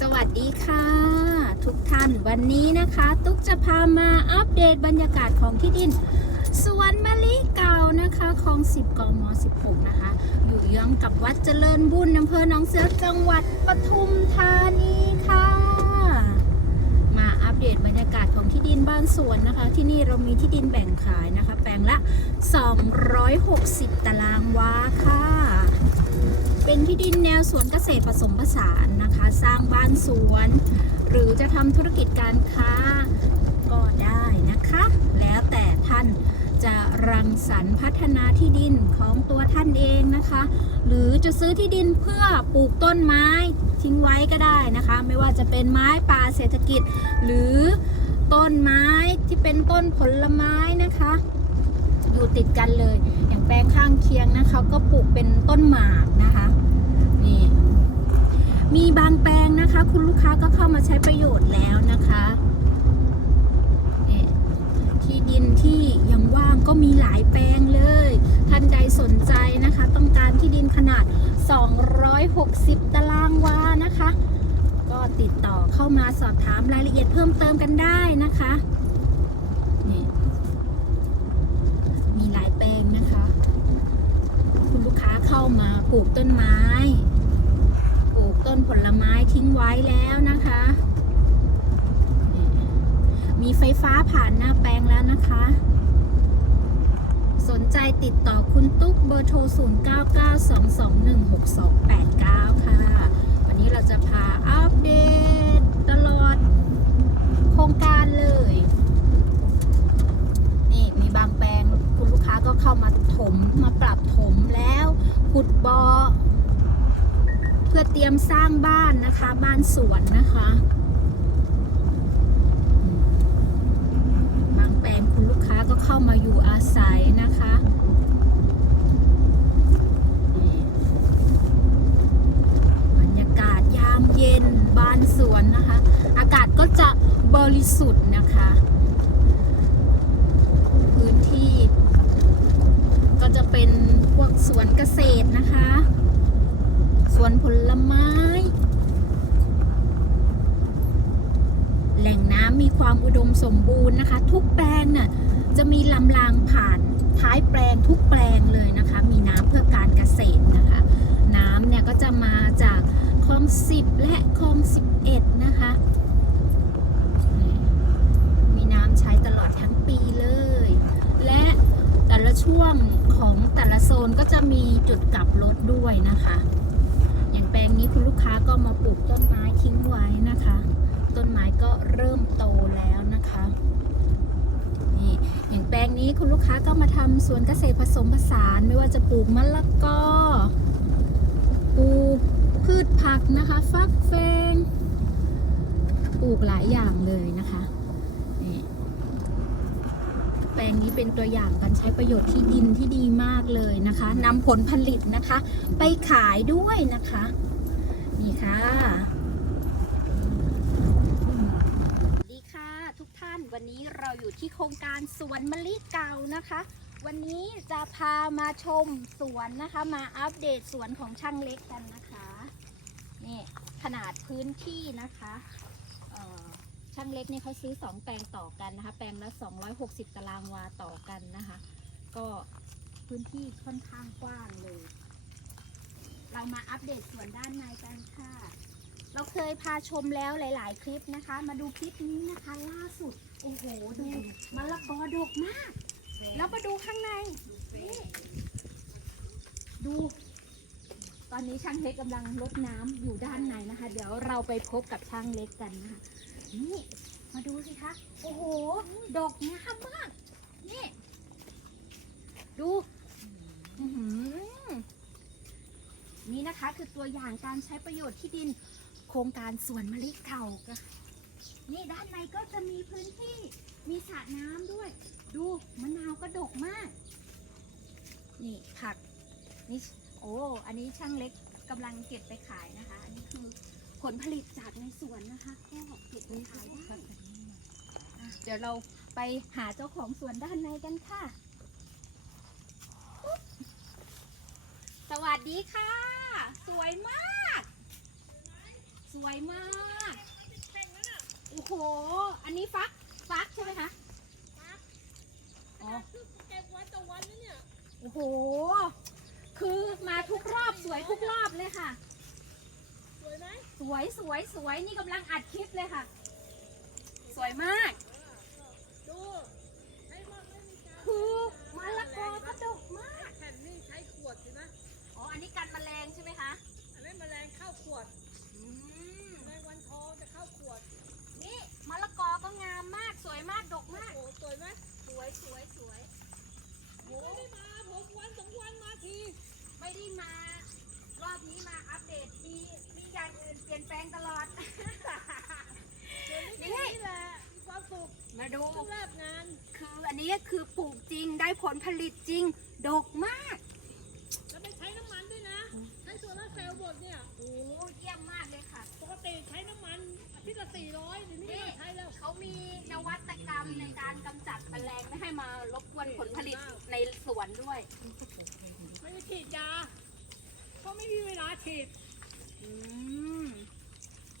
สวัสดีค่ะ ทุกท่านวันนี้นะคะ ตุ๊กจะพามาอัปเดตบรรยากาศของที่ดิน สวนมะลิเก่านะคะของ10กม16 นะคะ อยู่เยื้องกับวัดเจริญบุญอำเภอหนองเสือจังหวัดปทุมธานีค่ะ มาอัปเดตบรรยากาศของที่ดินบ้านสวนนะคะ ที่นี่เรามีที่ดินแบ่งขายนะคะ แปลงละ 260 ตารางวาค่ะ เป็นที่ดินแนวสวนเกษตรผสมผสานนะคะ สร้างบ้านสวน หรือจะทำธุรกิจการค้าก็ได้นะคะ แล้วแต่ท่านจะรังสรรค์พัฒนาที่ดินของตัวท่านเองนะคะ หรือจะซื้อที่ดินเพื่อปลูกต้นไม้ทิ้งไว้ก็ได้นะคะ ไม่ว่าจะเป็นไม้ป่าเศรษฐกิจ หรือต้นไม้ที่เป็นต้นผลไม้นะคะ อยู่ติดกันเลย อย่างแปลงข้างเคียงนะคะ ก็ปลูกเป็นต้นหมากนะคะ มีบางแปลงนะคะ คุณลูกค้าก็เข้ามาใช้ประโยชน์แล้วนะคะที่ดินที่ยังว่างก็มีหลายแปลงเลย ท่านใดสนใจนะคะ ต้องการที่ดินขนาด 260 ตารางวานะคะ ก็ติดต่อเข้ามาสอบถามรายละเอียดเพิ่มเติมกันได้นะคะนี่มีหลายแปลงนะคะ คุณลูกค้าเข้ามาปลูกต้นไม้ ต้นผลไม้ทิ้งไว้แล้วนะคะ มีไฟฟ้าผ่านหน้าแปลงแล้วนะคะ สนใจติดต่อคุณตุ๊กเบอร์โทร 0992216289 ค่ะ วันนี้เราจะพาอัปเดตตลอดโครงการเลย นี่มีบางแปลงคุณลูกค้าก็เข้ามาถมมาปรับถมแล้วขุดบอ่อ พื่อเตรียมสร้างบ้านนะคะ บ้านสวนนะคะ บางแปลงคุณลูกค้าก็เข้ามาอยู่อาศัยนะคะบรรยากาศยามเย็นบ้านสวนนะคะ อากาศก็จะบริสุทธิ์นะคะพื้นที่ ก็จะเป็นพวกสวนเกษตรนะคะ วนผลไม้ แหล่งน้ำมีความอุดมสมบูรณ์นะคะ ทุกแปลงน่ะจะมีลำรางผ่านท้ายแปลงทุกแปลงเลยนะคะ มีน้ำเพื่อการเกษตรนะคะ น้ำเนี่ยก็จะมาจากคลอง10และคลอง11นะคะ มีน้ำใช้ตลอดทั้งปีเลย และแต่ละช่วงของแต่ละโซนก็จะมีจุดกลับรถด้วยนะคะ งแปลงนี้คุณลูกค้าก็มาปลูกต้นไม้ทิ้งไว้นะคะ ต้นไม้ก็เริ่มโตแล้วนะคะนี่อย่างแปลงนี้คุณลูกค้าก็มาทำสวนเกษตรผสมผสานไม่ว่าจะปลูกมะละกอปลูกพืชผักนะคะ ฟักแฟงปลูกหลายอย่างเลยนะคะนี่แปลงนี้เป็นตัวอย่างการใช้ประโยชน์ที่ดินที่ดีมากเลยนะคะนำผลผลิตนะคะ ไปขายด้วยนะคะ นี่ค่ะสวัสดีค่ะทุกท่านวันนี้เราอยู่ที่โครงการสวนมะลิเก่านะคะ วันนี้จะพามาชมสวนนะคะ มาอัปเดตสวนของช่างเล็กกันนะคะนี่ขนาดพื้นที่นะคะช่างเล็กเนี่ยเขาซื้อ 2 แปลงต่อกันนะคะ แปลงละ 260 ตารางวาต่อกันนะคะ ก็พื้นที่ค่อนข้างกว้างเลย เรามาอัปเดตส่วนด้านในกันค่ะ เราเคยพาชมแล้วหลาย ๆ คลิปนะคะ มาดูคลิปนี้นะคะล่าสุด โอ้โห ดูมะละกอดกมาก แล้วมาดูข้างในนี่ดู ตอนนี้ช่างเล็กกำลังรดน้ำอยู่ด้านในนะคะ เดี๋ยวเราไปพบกับช่างเล็กกันนะคะ นี่มาดูสิคะ โอ้โห ดอกงามมาก นี่ ดูอื้อหือ นะคะ คือตัวอย่างการใช้ประโยชน์ที่ดินโครงการสวนมะลิเก่านี่ด้านในก็จะมีพื้นที่มีสระน้ำด้วย ดูมะนาวก็ดกมาก นี่ผักนี่โอ้อันนี้ช่างเล็กกำลังเก็บไปขายนะคะ อันนี้คือผลผลิตจากในสวนนะคะก็เก็บไปขายได้เดี๋ยวเราไปหาเจ้าของสวนด้านในกันค่ะ สวัสดีค่ะ สวยมาก สวยมาก โอ้โห อันนี้ฟัก ฟักใช่ไหมคะอ๋อเก็บวันต่อวันนะเนี่ย โอ้โห คือมาทุกรอบสวยทุกรอบเลยค่ะ สวยไหมสวยสวยสวยนี่กำลังอัดคลิปเลยค่ะ สวยมาก ดูใช้มากไม่มีการคือมะละกอกระดกมากแผ่นนี่ใช้ขวดใช่ไหม อ๋ออันนี้กันแมลงใช่ไหมคะ อันนี้แมลงเข้าขวดอืม แมลงวันทองจะเข้าขวด นี่มะละกอก็งามมากสวยมากดกมากโอ้สวยไหมสวยสวยสวยโอ้ไม่มาผมวันสองวันมาที ไม่ได้มา รอบนี้มาอัปเดตมีมีอย่างอื่นเปลี่ยนแปลงตลอด เดี๋ยวนี้นี่นี่แหละมีความสุขมาดู ต้องแลบงาน คืออันนี้คือปลูกจริงได้ผลผลิตจริง ดกมาก ช้โซลาร์เซลล์หมดเนี่ยโอ้เยี่ยมมากเลยค่ะ ปกติใช้น้ำมันอาทิตย์ละสี่ร้อยเดี๋ยวนี้ไม่ต้องใช้แล้ว เขามีนวัตกรรมในการกำจัดแมลงไม่ให้มารบกวนผลผลิตในสวนด้วย ไม่ได้ฉีดยาเพราะไม่มีเวลาฉีดอืม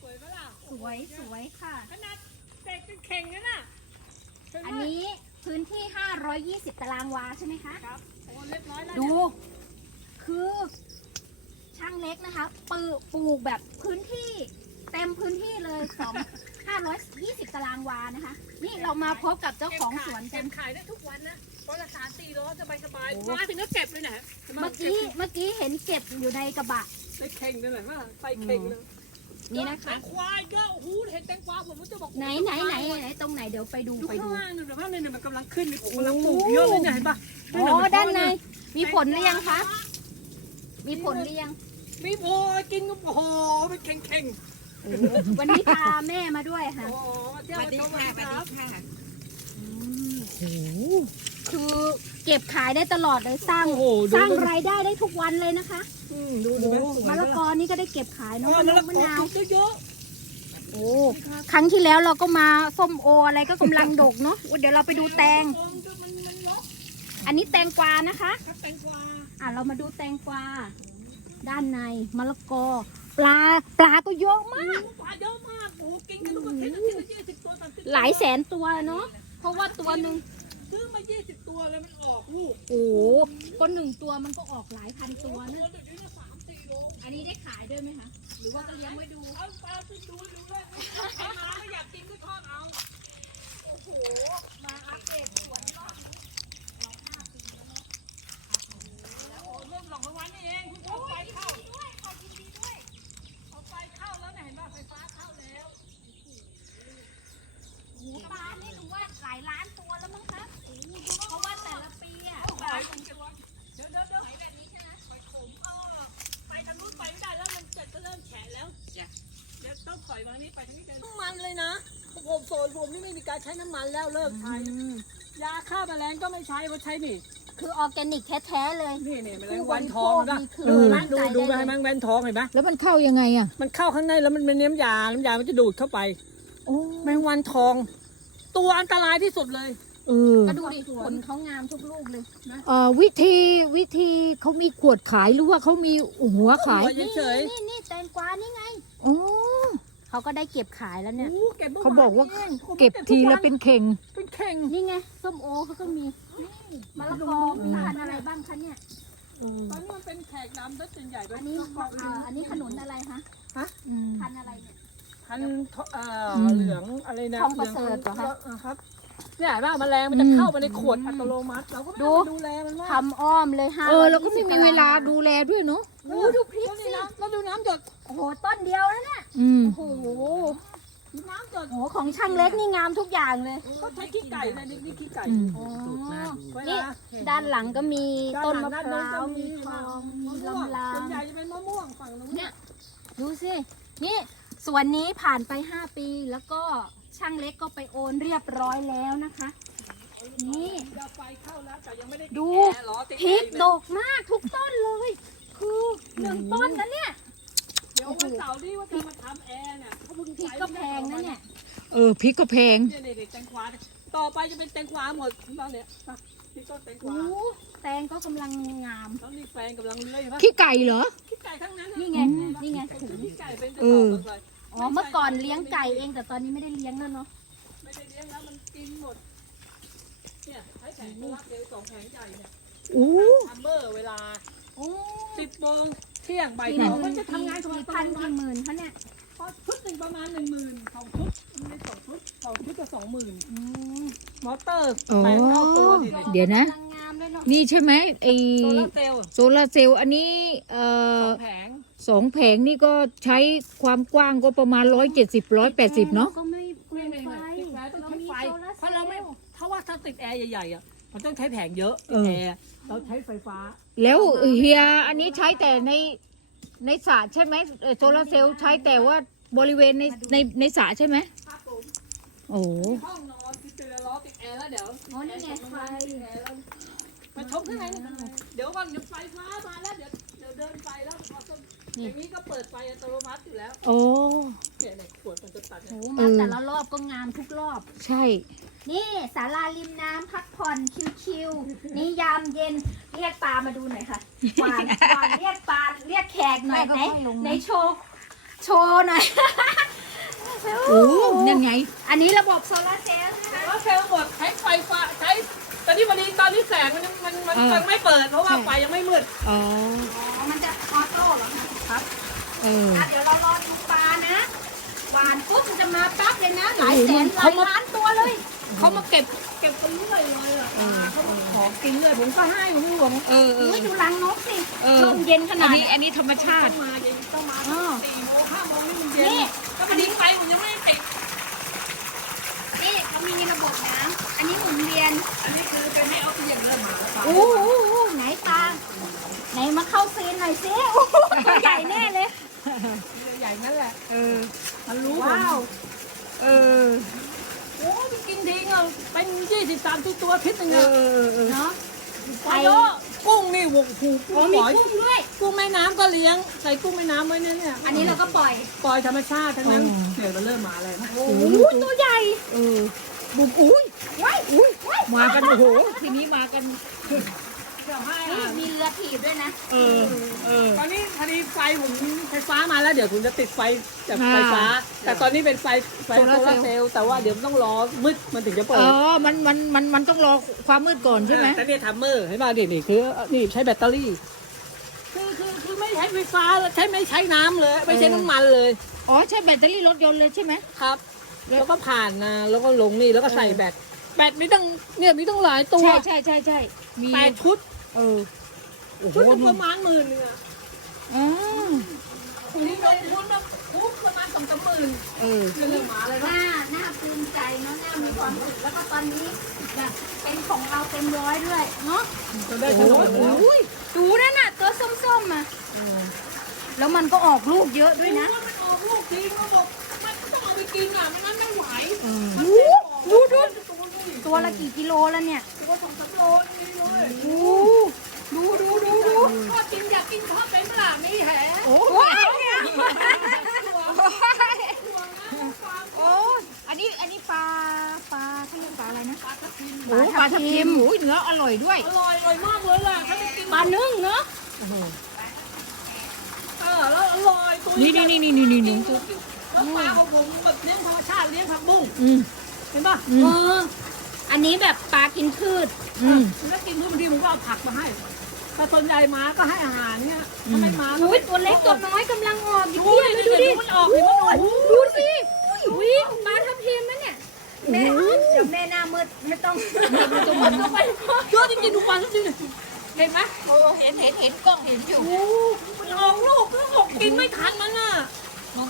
สวยปะล่ะสวยสวยค่ะ ขนาดเด็กเป็นเข่งนั่นน่ะเห็นไหมอันนี้พื้นที่ 520 ตารางวาใช่ไหมคะ ครับโอ้เรียบร้อยแล้วดูเนี่ยคือ ช่างเล็กนะคะปลูกปลูกแบบพื้นที่ เต็มพื้นที่เลยสอง520ตารางวานะคะ นี่เรามาพบกับเจ้าของสวนกัเก็น บขายได้ทุกวันนะวันละสามสี่ร้อยสบายสบายโอ้ มาถึงก็เก็บเลยนะเมื่อกี้เมื่อกี้เห็นเก็บอยู่ในกระบะ ไปเข่งนั่นแหละว่าไปเข่งเลยนี่นะคะแตงควายเยอะโอ้โหเห็นแตงกวาผมจะบอกไหนไหนไหนไหนตรงไหนเดี๋ยวไปดูดูไปข้างดูล่างหนึ่งเดี๋ยวข้างในเนี่ยมันกำลังขึ้นนี่ผมกำลังปลูกเยอะเลยเนี่ยเห็นปะอ๋อด้านในมีผลหรือยังคะ มีผลหรือยัง มีโพกินก็โอ้โหเป็นเข่งเข่งวันนี้พาแม่มาด้วยๆค่ะ โอ้โหเที่ยวชมกันครับคือเก็บขายได้ตลอดเลยสร้างโอ้โหสร้างรายได้ได้ทุกวันเลยนะคะ อืมดูดูไหมสวยมะละกอนี่ก็ได้เก็บขายเอเนาะอมะละมะกอนาวปลูกเยอะโอ้ครั้งที่แล้วเราก็มาส้มโออะไรก็กำลังดกเนาะอุ๊ยเดี๋ยวเราไปดูแตงๆมันมันลกอันนี้แตงกวานะคะ ครับแตงกวา อะเรามาดูแตงกวาด้านในมะละกอ ปลาปลาก็เยอะมาก ปลาเยอะมากโอ้โหกินกันทุกอาทิตย์อาทิตย์ละยี่สิบตัวสามสิบหลายแสนตัวเนาะเพราะว่าตัวหนึ่งซื้อมายี่สิบตัวเลยมันออกลูกโอ้โหก็หนึ่งตัวมันก็ออกหลายพันตัวนะเดี๋ยวนี้นะสามสี่โลอันนี้ได้ขายด้วยไหมคะหรือว่าก็เลี้ยงไว้ดูเอาปลาไปดูดูเลยใครมาก็อยากกินก็ทอดเอาโอ้โหมาอัปเดตสวนรอบนี้เราห้าปีแล้วเนาะ โอ้เริ่ มหลงไปวันนี้เองเพิ่งเอาไฟเข้าด้วยขอยินดีด้วยเอาไฟเข้าแล้วเนี่ยเห็นป่ะไฟฟ้าเข้าแล้วโอ้โหปลานี่หนูว่าหลายล้านตัวแล้วมั้งคะโอ้โหเพราะว่าแต่ละปีอะเอาปไฟลาลงกัวเดี๋ยวเดี๋ยวเดี๋ยวไหลแบบนี้ใช่ไหมไฟขมเออไปทางนู้นไปไม่ได้แล้วมันเกิดก็เริ่มแฉะแล้วเดี๋ยวต้องถอยมางนี้ไปทางนี้กันน้ำมันเลยนะผมโซนผมนี่ไม่มีการใช้น้ำมันแล้วเลิกใช้ยาฆ่าแมลงก็ไม่ใช้เพราะใช้นี่ คือออร์แกนิกแท้ๆเลย นี่นี่แมลงวันทองนะคือดูมั่นดูใจดูได้แมเลยลงวันทองเห็นไหมแล้วมันเข้ายังไงอะ มันเข้าข้างในแล้วมันเป็นน้ำยา น้ำยา มันจะดูดเข้าไปโอ้แมลงวันทอง ตัวอันตรายที่สุดเลยเออก็ดูดิผลเขางามทุกลูกเลยเอ่อวิธีวิธีเขามีขวดขายหรือว่าเขามีหัวขายหัวนี่เฉยนี่นี่แตงกวานี่ไงโอ้เขาก็ได้เก็บขายแล้วเนี่ยโอ้เก็บมื่เขาบอกว่านี่งผมเก็บทีละเป็นเข่งเป็นเข่งนี่ไงส้มโอเขาก็มี มะละกอมีพันธุ์อะไรบ้างคะเนี่ย ตอนนี้มันเป็นแขกดำต้นใหญ่ไปอันนี้อ่าอันนี้ขนุนอะไรคะอืมพันธุ์อะไรเนี่ย พันธุ์ทอเอ่ออืมเหลืองอะไรนะทองประเสริฐเหรอคะลืงครับเนี่ยเห็นป่ะแมลงมันจะอืมเข้าไปในขวดอัตโนมัติเราก็ไม่ดูต้องมาดูแลมันมากทำอ้อมเลยห้าเออ แล้วก็ไม่มีเวลาดูแลด้วยเนาะโอ้ดูพริกสิแล้วแล้วดูน้ำหยดโอ้โหต้นเดียวนะเนี่ยอืม โอ้โห ดูน้ำหยดโอ้โหของช่างเล็กนี่งามทุกอย่างเลย ก็ใช้ขี้ไก่เลยนี่นี่ขี้ไก่อืมอ๋อเวนี่ลาด้านหลังก็มีด้านต้นหลัมะงพด้านโน้นร้าก็วมีมีทองมีมะม่วงลำลาส่วนใหญ่จะเป็นมะม่วงฝั่งนู้นเนี่ยดูสินี่สวนนี้ผ่านไป 5 ปีแล้วก็ช่างเล็กก็ไปโอนเรียบร้อยแล้วนะคะ นี่ยาไฟเข้าแล้วแต่ยังไม่ได้ดู แอร์เหรอติดพริกแอร์อยู่ดกมากทุกต้นเลย คือหนึ่งต้นนะเนี่ยเดี๋ยววันเสาร์นี้ว่าจะมาทำแอร์เนี่ยเขาเพิ่งพริกก็แพงนะเนี่ยเออพริกก็แพงเนี่ยเนี่ยเนี่ยแตงกวาเนี่ยต่อไปจะเป็นแตงกวาหมดบ้านเนี่ยอะนี่ต้นแตงกโอ้วาแตงก็กำลังงาม แล้วนี่แฟนกำลังเลื้อยอยู่ปะขี้ไก่เหรอ ขี้ไก่ทั้งนั้นนี่ไง นี่ไงถุงขี้ไก่เป็นกระเอสอบอลงไปอ๋อ๋อเมื่อก่อนเลี้ยงไก่เองแต่ตอนนี้ไม่ได้เลี้ยงแล้วเนาะไม่ได้เลี้ยงแล้วมันกินหมด เนี่ยใช้แผงโซลาร์เซลล์สองแผงใหญ่เนี่ยอู้ ทัมเมอร์เวลาโอ้สิบโมง เที่ยงบ่ายกี่สหองมื่มันนจะทำงานของกี่มันพันตลอกี่ดหมื่นเขาเนี่ยพอชุดหนึ่งประมาณหนึ่งหมื่นสองชุดมันไม่สองชุดสองชุดก็สองหมื่นอืมมอเตอร์อ๋อแปดเท่าตัวดิเดี๋ยวนะกำลังงามเลยเนาะนี่ใช่ไหมไอโซลาร์เซลล์โซลาร์เซลล์อันนี้เอ่อสองแผงสองแผงนี่ก็ใช้ความกว้างก็ประมาณร้อยเจ็ดสิบร้อยแปดสิบเนาะก็ไม่เปลืไม่องไม่ไฟไม่ติดแอร์ต้องใช้ไฟเรามีโซลาร์เซลล์เพราะเราไม่ถ้าว่าถ้าติดแอร์ใหญ่ๆอะ มันต้องใช้แผงเยอะติดแอร์เราใช้ไฟฟ้า แล้วเฮียอันนี้ใช้แต่ในในสระใช่ไหมเอ่อโซลาร์เซลล์ใช้แต่ว่าบริเวณในในในสระใช่ไหมครับผมโอ้โหห้องนอนคือเป็นล้อติดแอร์แล้วเดี๋ยวอ๋อนี่ไงไฟมาชมข้างในนะเดี๋ยวก่อนเดี๋ยวไฟฟ้ามาแล้วเดี๋ยวเดี๋ยวเดินไปแล้วพอต้นอย่างนี้ก็เปิดไฟอัตโนมัติอยู่แล้วโอ้ เนี่ยเนี่ยขวดมันจะตัดโหเนี่ยมาแต่ละรอบก็งามทุกรอบ ใช่ นี่ศาลาริมน้ำพักผ่อนชิวๆนี่ยามเย็นเรียกปลามาดูหน่อยค่ะหวานหวานเรียกปลาเรียกแขกหน่อยไหนในโชว์โชว์หน่อยโอ้นั่นไง อันนี้ระบบโซลาร์เซลล์นะคะแล้วเซลล์หมดใช้ไฟฟ้าใช้ตอนนี้วันนี้ตอนนี้แสงมันมันมันเออมันไม่เปิดเพราะว่าใช่ไฟยังไม่มืดอ๋ออ๋อมันจะออโต้เหรอคะครับเอออะเดี๋ยวเรารอดูปลานะหวานปุ๊บมันจะมาปั๊บเลยนะหลายแสนหเขาลายมาล้านตัวเลย เขามาเก็บเก็บกันเรื่อยเลยอะเขามาขอกินเลยผมก็ให้ผมห่วงเออเอออุ้ยดูรังนกสิเออ ลมเย็นขอันานดนี้อันนี้ธรรมชาติ มาเย็นต้องมาอ๋อสี่โมงห้าโมงนี่มันเย็นนี่แล้ววันนี้ไฟผมยังไม่ได้ติดนี่เขามีระบบน้ำอันนี้หมุนเวียนอันนี้คือเป็นให้เอาเตียงเริ่มมาแล้วครับโอ้โหไหนปลาไหนมาเข้าซีนหน่อยสิโอ้โหตัวใหญ่แน่เลย ใหญ่นั่นแหละเออมันรู้ว้าว เออโอ้ย กินทิ้งอะเป็นยี่สิบสามสิบตัวอาทิศหนึ่งเออะอเออเออเนาะไปเยอะกุ้งนี่วงหูอ๋อกุ้งมีหอยกุ้งด้วย กุ้งแม่น้ำก็เลี้ยงใส่กุ้งแม่น้ำไว้เนี่ยเนี่ย อันนี้เราก็ปล่อย ปล่อยธรรมชาติทั้งนั้นเดี๋ยวมันเริ่มมาเลยนะโอ้โหตัวใหญ่เออบุกอุ้ยว้ายอุ้ยว้ายมากันโอ้โหทีนี้มากันเดี๋ยวให้ นี่อะมีเรือถีบด้วยนะเออเออ ตอนนี้พอดีไฟผมไฟฟ้ามาแล้วเดี๋ยวผมจะติดไฟจากอ่าไฟฟ้า แต่ตอนนี้เป็นไฟไฟโซโซลาร์ลาร์เซเซลลล์ล์แต่ว่าเดี๋ยวมันต้องรอมืดมันถึงจะเปิอ๋ดอมันมันมันมันต้องรอความมืดก่อนใช่ไหมแต่เนี่ยทัมเมอร์ให้มาดินี่คือนี่ใช้แบตเตอรี่ คือคือคือไม่ใช้ไฟฟ้าแล้วใช้ไม่ใช้น้ำเลย ไม่ใช้น้ำมันเลย อ๋อใช่แบตเตอรี่รถยนต์เลยใช่ไหมครับ แล้วก็ผ่านนะแล้วก็ลงนี่แล้วก็ใส่แบตแบตมีตั้งเนี่ยมีตั้งหลายตัวใช่ใช่ใช่ใช่มีแปดชุด เออโอ้โหชุดหนึ่งประมาณหมื่นหนึงอะอ่าคุ้มลงทุนแบบคุ้มประมาณสองสามหมื่นเออ เรื่องหมาเลยหนะน้าหน้าภูมิใจเนาะหน้ามีความสุขแล้วก็ตอนนี้แบบเป็นของเราเต็มร้อยด้วยเนาะจะได้ขนมโอ้แล้วโหดูนั่นน่ะตัวส้มๆอะแล้วมันก็ออกลูกเยอะด้วยนะ มันออกลูกจริงก็บอกมันก็ต้องเอาไปกินอะมันนั้นไม่ไหวอืมมันไม่ออกดูดู ตัวละกี่กิโลแล้วเนี่ย ตัวสองสามโลนี่เลย โอ้ดูดูดูดู ทอดกินอยากกินทอดเป็นเมื่อไหร่ไม่แห โอ้ ว้ายเนี่ย โอ้อันนี้ อันนี้ปลา ปลาเขาเรียกปลาอะไรนะ ปลาทับทิม โอ้ปลาทับทิมโอ้ยเนื้ออ ร่อยด้วยอร่อยอร่อยมากเลยล่ะถ้าได้กินปลานึ่งเนาะเออแล้วอร่อยตัวนี่นี่นี่นี่นี่นี่แล้วปลาของผมแบบเลี้ยงธรรมชาติเลี้ยงผักบุ้งอืมเห็นป่ะอืมเอออันนี้แบบปลากินพืชอืมแล้วกินทุกทีผมก็เอาผักมาให้แต่ส่วนใหญ่มาก็ให้อาหารเนี่ยถ้าไม่มาอุ้ยตัวเล็กตัวน้อยกำลังออกอยู่ดูเพียบดิเลยดูดูดิดิมันออกดิมันออกดูสิอุ้ยปลาทับทิมนะเนี่ย แม่เดี๋ยวแม่หน้ามืดไม่ต้องไม่ต้องมันไปเยอะจริงๆดูปลาทุกทีเห็นไหมโอ้เห็นเห็นเห็นกล้องเห็นอยู่โอ้มันออกลูกแล้วออกกินไม่ทันมันอะ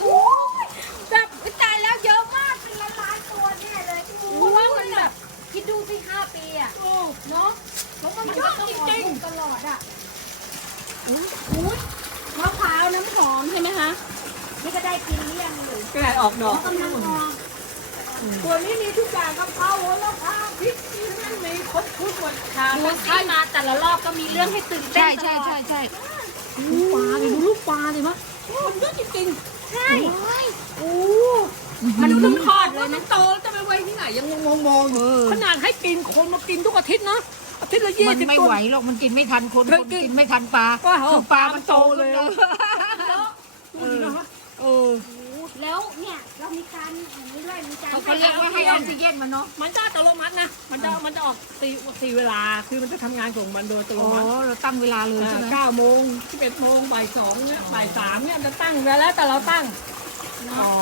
โอ้ยแบบอุ๊ยตายแล้วเยอะมากเป็นล้านล้านๆตัวแน่เลยเพราะว่ามันแบบคิดดูสิห้าปีอะโอ้เนาะแล้วมันมันก็เยอะต้องจออกริงลูกตลอดอะอุ้ยอุ้ยมะพร้าวน้ำหอมใช่ไหมคะนี่ก็ได้กินหรือยังหรือๆกระไรออกดอกกำลังออก ตัวนี้มีทุกอย่างกะเพราโหระพาพริกนี่นั่นมีครบทุกหมดค่ะดูสิมาแต่ละรอบก็มีเรื่องให้ตื่นเต้ใช่นตลใช่อดใช่ใช่ดูปลาดิดูลูกปลาดิมะมันเยอะจริงใช่ๆโอ้มันเพิ่งทอดเลยมันะนโตแล้วจะไปไว้ที่ไหนยังงงมองๆอเอยู่อขนาดให้กินคนมากินทุกอาทิตย์นะอาทิตย์ละยี่มันสิบไม่ตัว ไหวหรอกมันกินไม่ทันคนเคยคนกิน กินไม่ทันปลาว่าเหรอคือปลามันโตเลยดูดินะฮะเออ แล้วเนี่ยเรา มีการอย่างนี้ด้วยมีการเขาเขาเรียกว่าให้ออกซิเจนมันเนาะมันจะอัตโนมัตินะ มันจะมันจะออกตีตีเวลา คือมันจะทำงานของมันโดยอัตโนอ๋อมัติเราตั้งเวลาเลยใช่ไหมเก้าโมงสิบเอ็ดโมงบ่ายสองเนี่ยบ่ายสามเนี่ยจะตั้งแล้วแต่เราตั้ง อ๋อ